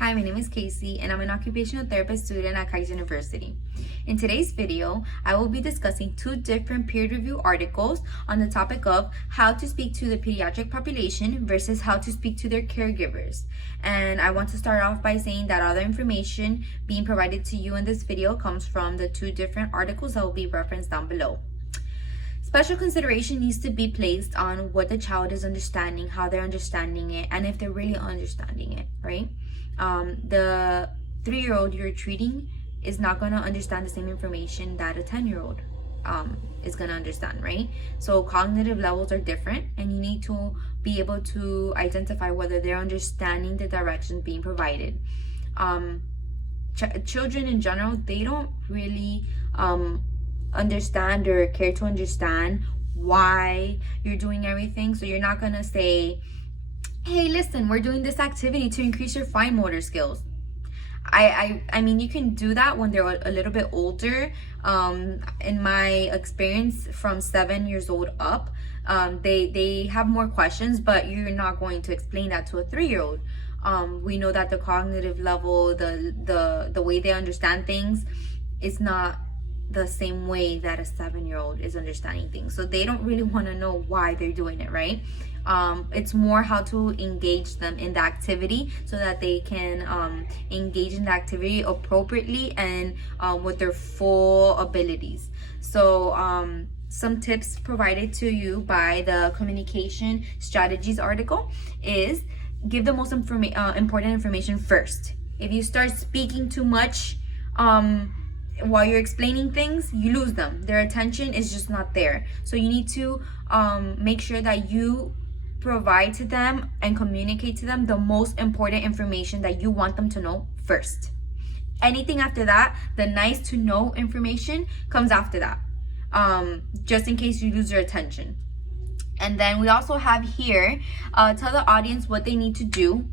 Hi, my name is Casey and I'm an occupational therapist student at Kaiser University. In today's video, I will be discussing two different peer-reviewed articles on the topic of how to speak to the pediatric population versus how to speak to their caregivers. And I want to start off by saying that all the information being provided to you in this video comes from the two different articles that will be referenced down below. Special consideration needs to be placed on what the child is understanding, how they're understanding it, and if they're really understanding it, right? The 3-year-old you're treating is not going to understand the same information that a 10-year-old is going to understand, right? So cognitive levels are different, and you need to be able to identify whether they're understanding the directions being provided. Children in general, they don't really understand or care to understand why you're doing everything. So you're not going to say, hey, listen, we're doing this activity to increase your fine motor skills. I mean, you can do that when they're a little bit older. In my experience, from 7 years old up, they have more questions, but you're not going to explain that to a 3-year-old. We know that the cognitive level, the way they understand things is not the same way that a 7-year-old is understanding things. So they don't really want to know why they're doing it, right? It's more how to engage them in the activity so that they can engage in the activity appropriately and with their full abilities. So some tips provided to you by the communication strategies article is give the most important information first. If you start speaking too much while you're explaining things, you lose them. Their attention is just not there. So you need to make sure that you provide to them and communicate to them the most important information that you want them to know first. Anything after that, the nice to know information comes after that, just in case you lose their attention. And then we also have here, tell the audience what they need to do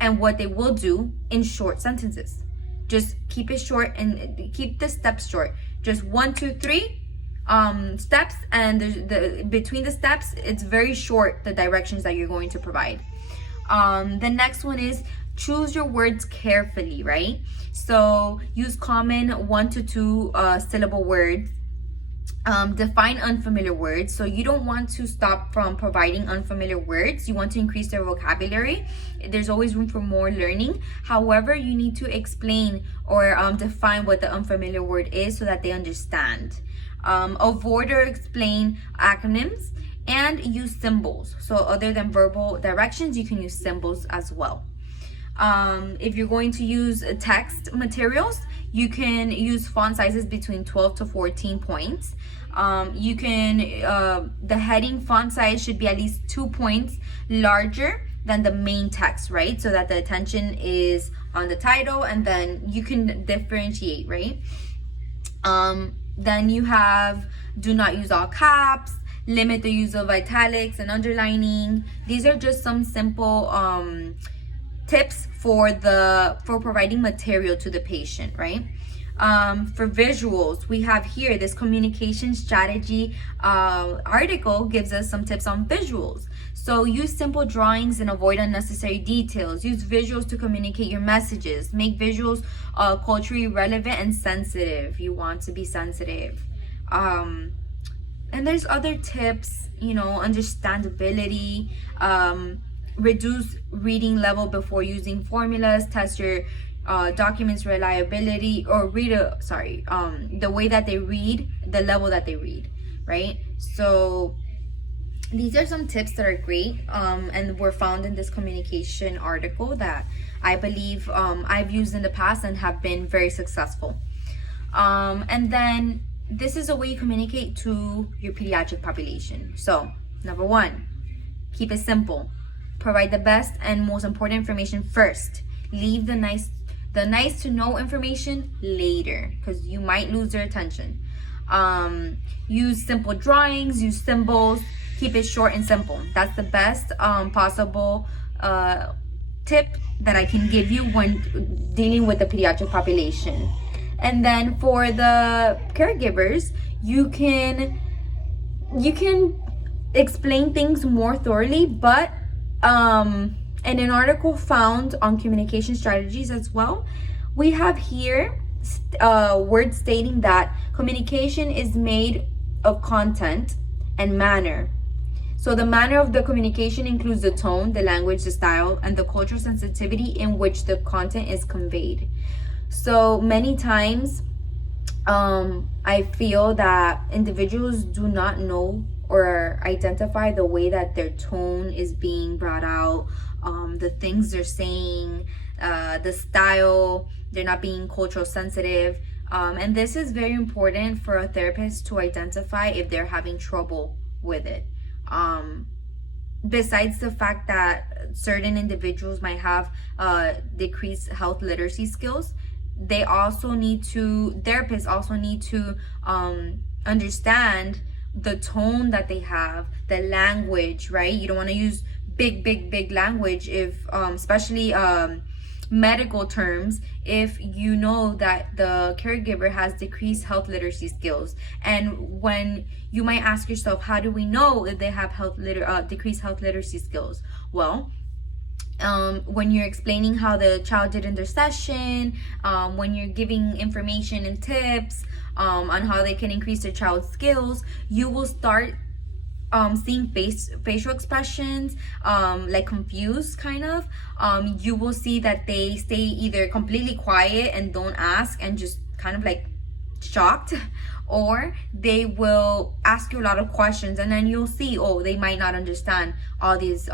and what they will do in short sentences. Just keep it short and keep the steps short. Just 1, 2, 3 steps, and between the steps, it's very short, the directions that you're going to provide. The next one is choose your words carefully, right? So use common 1 to 2 syllable words. Define unfamiliar words. So you don't want to stop from providing unfamiliar words. You want to increase their vocabulary. There's always room for more learning. However, you need to explain or define what the unfamiliar word is so that they understand. Avoid or explain acronyms and use symbols. So other than verbal directions, you can use symbols as well. If you're going to use text materials, you can use font sizes between 12 to 14 points. You can, the heading font size should be at least 2 points larger than the main text, right? So that the attention is on the title, and then you can differentiate, right? Then you have do not use all caps, limit the use of italics and underlining. These are just some simple tips for providing material to the patient, right? For visuals, we have here this communication strategy article gives us some tips on visuals. So use simple drawings and avoid unnecessary details. Use visuals to communicate your messages. Make visuals culturally relevant and sensitive. You want to be sensitive. And there's other tips, understandability, reduce reading level before using formulas, test your documents reliability, or the way that they read, the level that they read, right? So these are some tips that are great and were found in this communication article that I believe I've used in the past and have been very successful. And then this is a way you communicate to your pediatric population. So number 1, keep it simple. Provide the best and most important information first. Leave the nice to know information later, because you might lose their attention. Use simple drawings, use symbols, keep it short and simple. That's the best possible tip that I can give you when dealing with the pediatric population. And then for the caregivers, you can explain things more thoroughly, but in an article found on communication strategies as well, we have here words stating that communication is made of content and manner. So the manner of the communication includes the tone, the language, the style, and the cultural sensitivity in which the content is conveyed. So many times, I feel that individuals do not know or identify the way that their tone is being brought out, the things they're saying, the style, they're not being cultural sensitive. And this is very important for a therapist to identify if they're having trouble with it. Besides the fact that certain individuals might have decreased health literacy skills, therapists also need to understand the tone that they have, the language, right? You don't want to use big language if especially medical terms, if you know that the caregiver has decreased health literacy skills. And when you might ask yourself, how do we know if they have decreased health literacy skills? Well, when you're explaining how the child did in their session, when you're giving information and tips on how they can increase their child's skills, you will start seeing facial expressions, like confused kind of. You will see that they stay either completely quiet and don't ask and just kind of like shocked, or they will ask you a lot of questions, and then you'll see, oh, they might not understand all these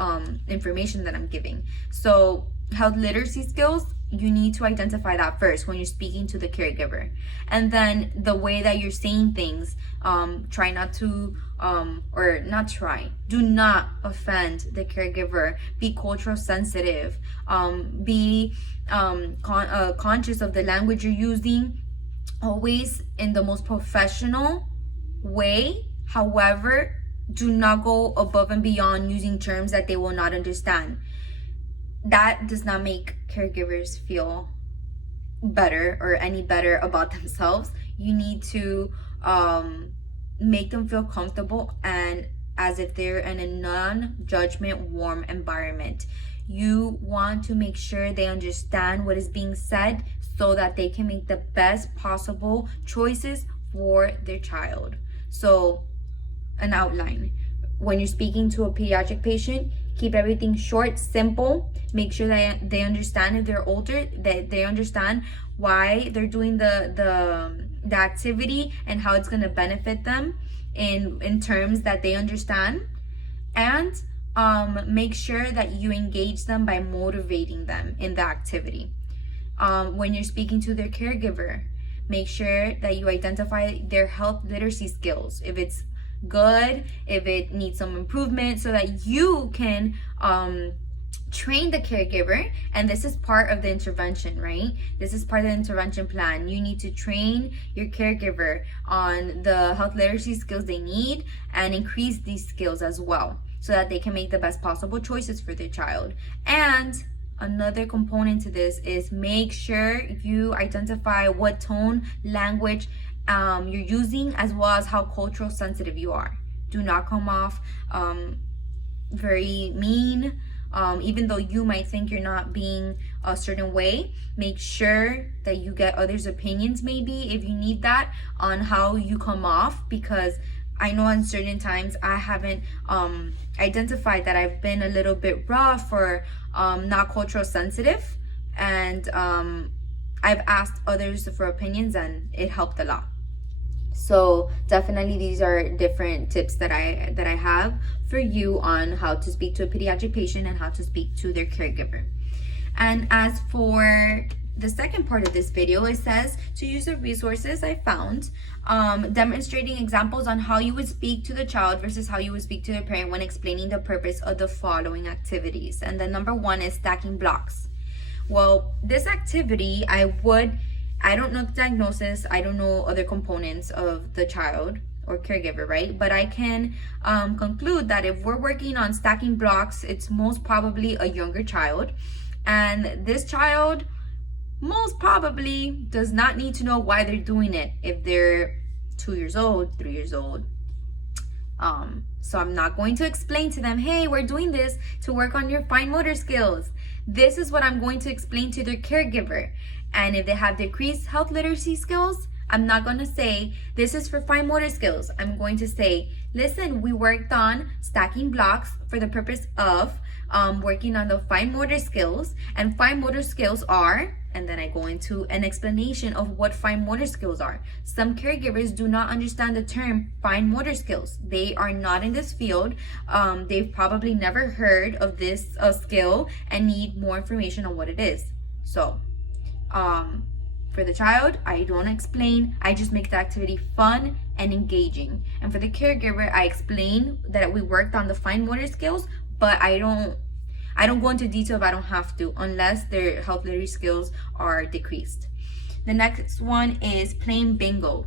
information that I'm giving. So health literacy skills, you need to identify that first when you're speaking to the caregiver. And then the way that you're saying things, try not to do not offend the caregiver. Be cultural sensitive. Be conscious of the language you're using, always in the most professional way. However, do not go above and beyond using terms that they will not understand. That does not make caregivers feel better or any better about themselves. You need to make them feel comfortable and as if they're in a non-judgment, warm environment. You want to make sure they understand what is being said so that they can make the best possible choices for their child. So, an outline. When you're speaking to a pediatric patient, keep everything short, simple. Make sure that they understand if they're older, that they understand why they're doing the activity and how it's going to benefit them in terms that they understand. And make sure that you engage them by motivating them in the activity. When you're speaking to their caregiver, make sure that you identify their health literacy skills, if it's good, if it needs some improvement, so that you can train the caregiver. And this is part of the intervention, right? This is part of the intervention plan. You need to train your caregiver on the health literacy skills they need and increase these skills as well, so that they can make the best possible choices for their child. And another component to this is make sure you identify what tone, language you're using, as well as how cultural sensitive you are. Do not come off very mean, even though you might think you're not being a certain way. Make sure that you get others' opinions, maybe if you need that, on how you come off, because I know in certain times I haven't identified that I've been a little bit rough or not cultural sensitive, and I've asked others for opinions and it helped a lot. So definitely these are different tips that I have for you on how to speak to a pediatric patient and how to speak to their caregiver. And as for the second part of this video, it says to use the resources I found, demonstrating examples on how you would speak to the child versus how you would speak to the parent when explaining the purpose of the following activities. And then number one is stacking blocks. Well, this activity, I don't know the diagnosis, I don't know other components of the child or caregiver, right? But I can conclude that if we're working on stacking blocks, it's most probably a younger child. And this child most probably does not need to know why they're doing it if they're 2 years old, 3 years old. So I'm not going to explain to them, hey, we're doing this to work on your fine motor skills. This is what I'm going to explain to their caregiver. And if they have decreased health literacy skills, I'm not going to say this is for fine motor skills. I'm going to say, listen, we worked on stacking blocks for the purpose of working on the fine motor skills, and fine motor skills are, and then I go into an explanation of what fine motor skills are. Some caregivers do not understand the term fine motor skills. They are not in this field. They've probably never heard of this skill and need more information on what it is. So for the child, I don't explain. I just make the activity fun and engaging. And for the caregiver, I explain that we worked on the fine motor skills, but I don't go into detail if I don't have to, unless their health literacy skills are decreased. The next one is playing bingo.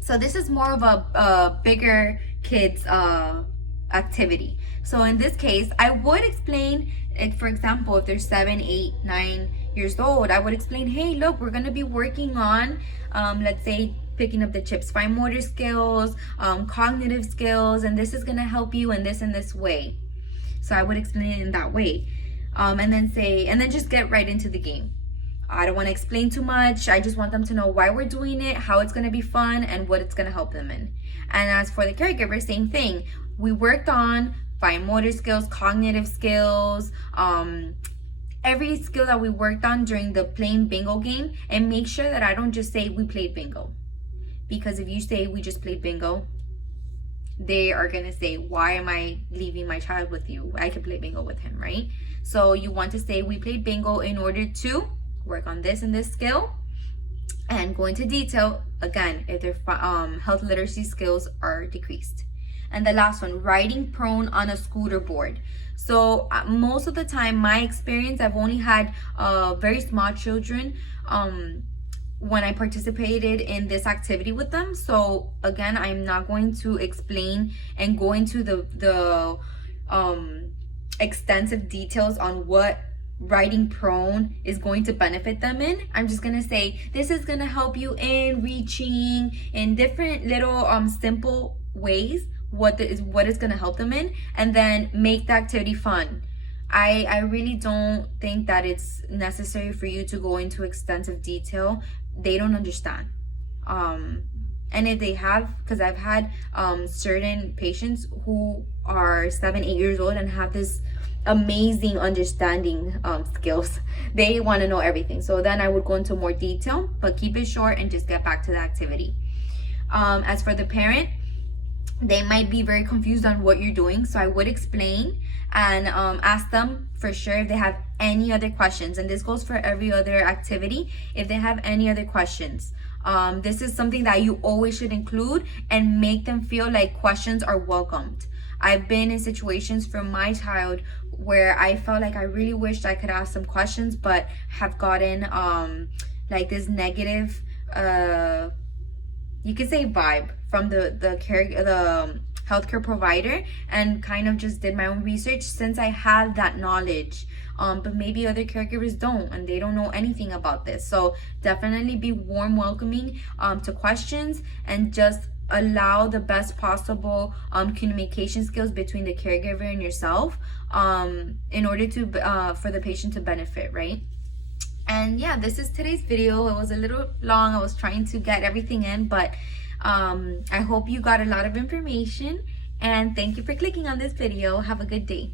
So this is more of a bigger kids activity. So in this case, I would explain, for example, if they're 7, 8, 9 years old, I would explain, hey, look, we're going to be working on, let's say, picking up the chips, fine motor skills, cognitive skills, and this is going to help you in this way. So I would explain it in that way. And then just get right into the game. I don't want to explain too much. I just want them to know why we're doing it, how it's going to be fun, and what it's going to help them in. And as for the caregiver, same thing. We worked on fine motor skills, cognitive skills, every skill that we worked on during the playing bingo game, and make sure that I don't just say we played bingo. Because if you say we just played bingo, they are going to say, why am I leaving my child with you? I could play bingo with him, right? So you want to say we played bingo in order to work on this and this skill, and go into detail, again, if their health literacy skills are decreased. And the last one, riding prone on a scooter board. So most of the time, my experience, I've only had very small children when I participated in this activity with them. So again, I'm not going to explain and go into the extensive details on what riding prone is going to benefit them in. I'm just gonna say this is gonna help you in reaching in different little simple ways what is going to help them in, and then make the activity fun. I really don't think that it's necessary for you to go into extensive detail. They don't understand. And if they have, because I've had certain patients who are 7, 8 years old and have this amazing understanding skills. They want to know everything. So then I would go into more detail, but keep it short and just get back to the activity. As for the parent, they might be very confused on what you're doing. So I would explain and ask them for sure if they have any other questions. And this goes for every other activity. If they have any other questions, this is something that you always should include and make them feel like questions are welcomed. I've been in situations for my child where I felt like I really wished I could ask some questions, but have gotten like this negative, you could say vibe from the healthcare provider, and kind of just did my own research since I have that knowledge. But maybe other caregivers don't, and they don't know anything about this. So definitely be warm, welcoming to questions, and just allow the best possible communication skills between the caregiver and yourself in order to for the patient to benefit, right? And yeah, this is today's video. It was a little long. I was trying to get everything in, but I hope you got a lot of information, and thank you for clicking on this video. Have a good day.